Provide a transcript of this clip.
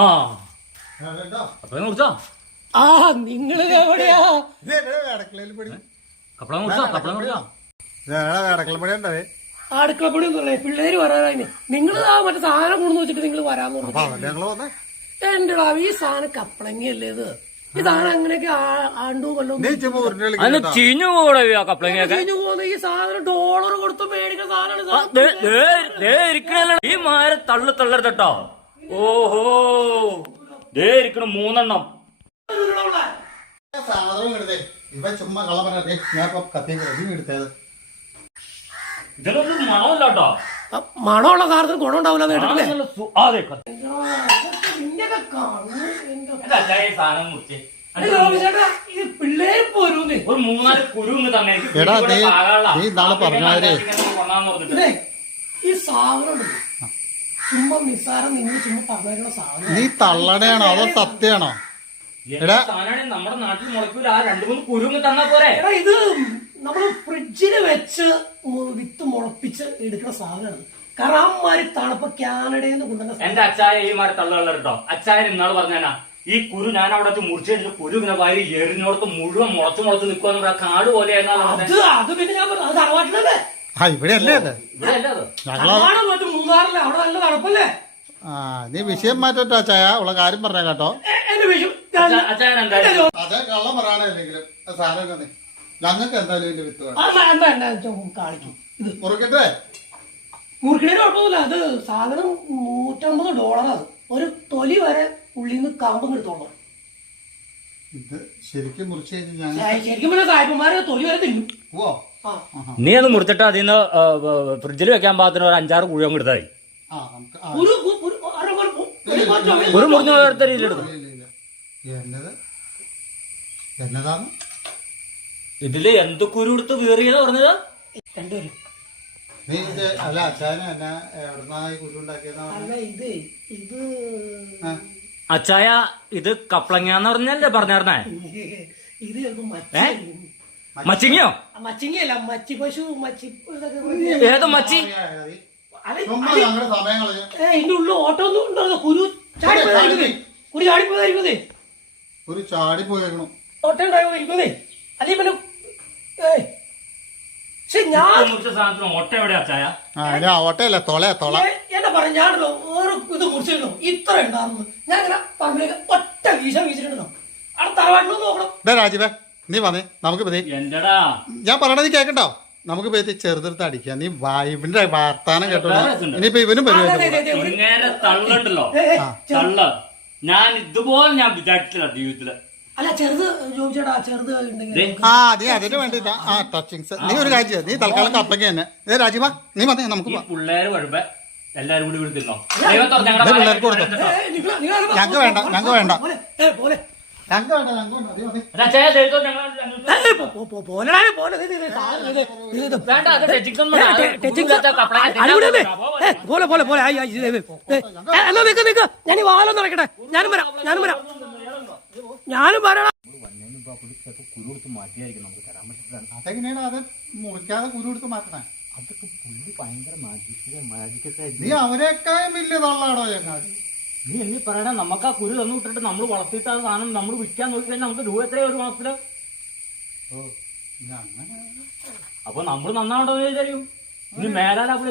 ആ അപ്പൊ കുറിച്ചോ ആ നിങ്ങള് എവിടെയാ കപ്പളം കുറിച്ചോ കപ്പളം കുറിച്ചോ അടക്കളപ്പടി ഉണ്ടാവേ അടുക്കളപ്പടി ഒന്നുമല്ലേ പിള്ളേര് വരാനായി നിങ്ങൾ ആ മറ്റേ സാധനം കൊണ്ടു വെച്ചിട്ട് നിങ്ങൾ വരാന്ന് പറഞ്ഞു. എന്റെടാ ഈ സാധനം കപ്പളങ്ങിയല്ലേ ഇത്? ഈ സാധനം അങ്ങനെയൊക്കെ ആണ്ടു കൊല്ലം ചീഞ്ഞു പോകണ കപ്പളങ്ങയൊക്കെ. ഈ സാധനം ഡോളർ കൊടുത്ത് മേടിക്കുന്ന സാധനം ഈ മാരെ തള്ളരുതട്ടോ. ഓഹോ ദേ ഇരിക്കണം 3 എണ്ണം. ഇവ ചുമ്മാ കള്ളം പറഞ്ഞേ. ഞാൻ ഇപ്പൊ കത്തി എടുത്തത് ഇതിനൊന്നും മണമില്ലാട്ടോ. മണമുള്ള സാധനത്തിന് ഗുണം ഉണ്ടാവില്ല. പിള്ളേര് പോരൂന്ന് ഒരു 3-4 കുരു തന്നെ ഈ സാധനം ചുമ്മാ നിസ്സാരം. നിങ്ങൾ ചുമ്മാ പറഞ്ഞ സാധനം നീ തള്ളണയാണോ അതോ സത്യമാണോ? നമ്മുടെ നാട്ടിൽ മുളക്കൂല. 2-3 കുരു തന്നാ പോരെ. ഇത് നമ്മള് ഫ്രിഡ്ജില് വെച്ച് വിത്ത് മുളപ്പിച്ച് എടുക്കുന്ന സാധനമാണ്. കാരണം അമ്മാരി തണുപ്പ് കാനഡയിൽ നിന്ന് കൊണ്ടുവന്ന എന്റെ അച്ചായ ഈ മാറി തള്ളുള്ള കേട്ടോ. അച്ചായൻ ഇന്നാള് പറഞ്ഞാ ഈ കുരു ഞാൻ അവിടെ മുറിച്ച് കഴിഞ്ഞ കുരു ഇങ്ങനെ വാരി എറിഞ്ഞോടത്ത് മുഴുവൻ മുളച്ച് നിൽക്കുക. കാട് പോലെ അത് പിന്നെ ഞാൻ പറഞ്ഞു അത് തറവാട്ടിലല്ലേ. ഇവിടെ അല്ലേ മൂന്നാറിലെ അവിടെ നല്ല തണുപ്പല്ലേ. നീ വിഷയം മാറ്റോ ചായ ഉള്ള കാര്യം പറഞ്ഞ കേട്ടോ. എന്റെ വിഷയം അതെ കള്ളം പറയാണെങ്കിലും സാധനം ഞങ്ങൾക്ക് എന്തായാലും ഇതിന്റെ വിത്ത് കാണിക്കും. മുറിക്കട്ടെ മുറുക്കിനേന് കുഴപ്പമൊന്നുമില്ല. അത് സാധനം $150. ഒരു തൊലി വരെ ഉള്ളിൽ നിന്ന് കാമ്പും എടുത്തോളൂ. ഇത് ശരിക്കും മുറിച്ച് കഴിഞ്ഞാൽ ശരിക്കും പിന്നെ സായിപ്പന്മാരെ തൊലി വരെ തിന്നും. നീ അത് മുറിച്ചിട്ട് അതിന്ന് ഫ്രിഡ്ജിൽ വെക്കാൻ പാകത്തിന് ഒരു 5-6 കുഴിയും എടുത്തായി. ഒരു മുറിഞ്ഞ എടുത്ത രീതിയിലെടുത്തു. എന്നതാണ് ഇതില് എന്ത് കുരു എടുത്ത് വേറിയെന്ന് പറഞ്ഞത്? നീ ഇത് അല്ല അച്ചായന എന്നെ എവിടുന്നായി കുരു ഉണ്ടാക്കിയെന്നാ? അച്ചായ ഇത് കപ്ലങ്ങാന്ന് പറഞ്ഞല്ലേ പറഞ്ഞായിരുന്നേ? മച്ചിങ്ങിയോ? മച്ചിങ്ങിയല്ല മച്ചി പശു മച്ചി. ഏത് മച്ചി? ഇതിന്റെ ഉള്ളിൽ ഓട്ടോ ഒന്നും ഉണ്ടോ? കുരു ചാടിപ്പോയിരിക്കുന്നേ. ഒരു ചാടിപ്പോയേക്കണു. ഓട്ടോ ഉണ്ടായിരിക്കുന്നേ. അല്ലെ പിന്നെ ഓട്ടയല്ല തൊള എന്നെ പറഞ്ഞു. ഞാനല്ലോ ഓരോ ഇത് കുറിച്ചിട്ടുണ്ടോ ഇത്ര ഉണ്ടായിരുന്നു. ഞാൻ ഇങ്ങനെ പറഞ്ഞ ഒറ്റ വീശിട്ടുണ്ടോ. അവിടെ തറവാട്ടിലൊന്നും നോക്കണം. രാജീവേ നീ വന്നേ നമുക്ക് ഞാൻ പറയണത് കേക്കട്ടോ. നമുക്ക് പോയി ചെറുതെടുത്ത് അടിക്കാം. നീ ഇവന്റെ വാർത്താനം കേട്ടോ. ഇനിയിപ്പോ ഇവനും തള്ളുണ്ടല്ലോ തള്ള്. ഞാൻ ഇതുപോലെ ഞാൻ വിചാരിച്ചില്ല ജീവിതത്തില്. അല്ല ചെറുത് ചോദിച്ചടാ. ചെറുത് നീ അതിന് വേണ്ടിട്ടാ ടച്ചിങ്സ്. നീ ഒരു കാര്യം നീ തൽക്കാലം കപ്പയ്ക്ക് തന്നെ. രാജീവ നീ വന്നേ നമുക്ക് പിള്ളേര് കുഴപ്പ എല്ലാരും കൂടി വിളിക്കുന്നോ പിള്ളേർക്ക് കൊടുത്തോ. ഞങ്ങക്ക് വേണ്ട ഞങ്ങക്ക് വേണ്ട. ഞാൻ വാലൊന്നും നടക്കട്ടെ. ഞാനും വരാം ഞാനും വരാം. അതെങ്ങനെയാണ് അത് മുറിക്കാതെ കുരു എടുത്ത് മാറ്റണേ? അതൊക്കെ പുള്ളി ഭയങ്കര മാജിക്കൊക്കെ. നീ അവരെയൊക്കെ വലിയ തള്ളാടോ ചങ്ങാതി. നീ എന്നീ പറയണ നമുക്ക് ആ കുരു തന്നു വിട്ടിട്ട് നമ്മൾ വളർത്തിയിട്ട് അത് സാധനം നമ്മൾ വിൽക്കാൻ നോക്കി കഴിഞ്ഞാൽ നമുക്ക് രൂപ എത്രയോ ഒരു മാസത്തില്? അപ്പൊ നമ്മൾ നന്നാവണ്ടോ വിചാരിക്കും. ഇനി മേലാലാ പോലെ